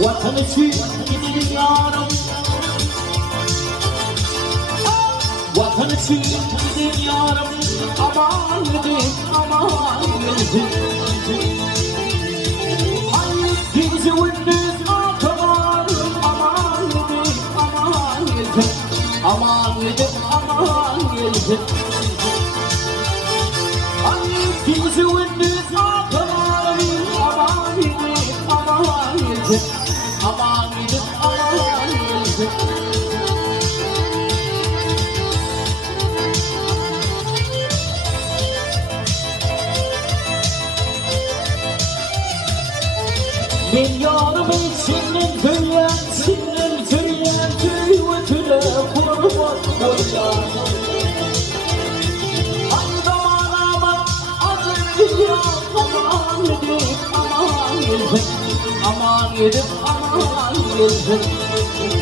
Vatan için gidelim yarım. Vatan için gidelim yarım. Aman gidin, aman gidin. Hangisi gündüz ataman. Aman gidin, aman gidin. Aman gidin, aman gidin. Hangisi gündüz ataman. Aman gidin, aman gidin. Aman gidin, aman gidin. Milyonum içinden tüyen tüyütüle kurban koyar. Andaman aman azır ya aman gidip aman gidip aman gidip aman gidip.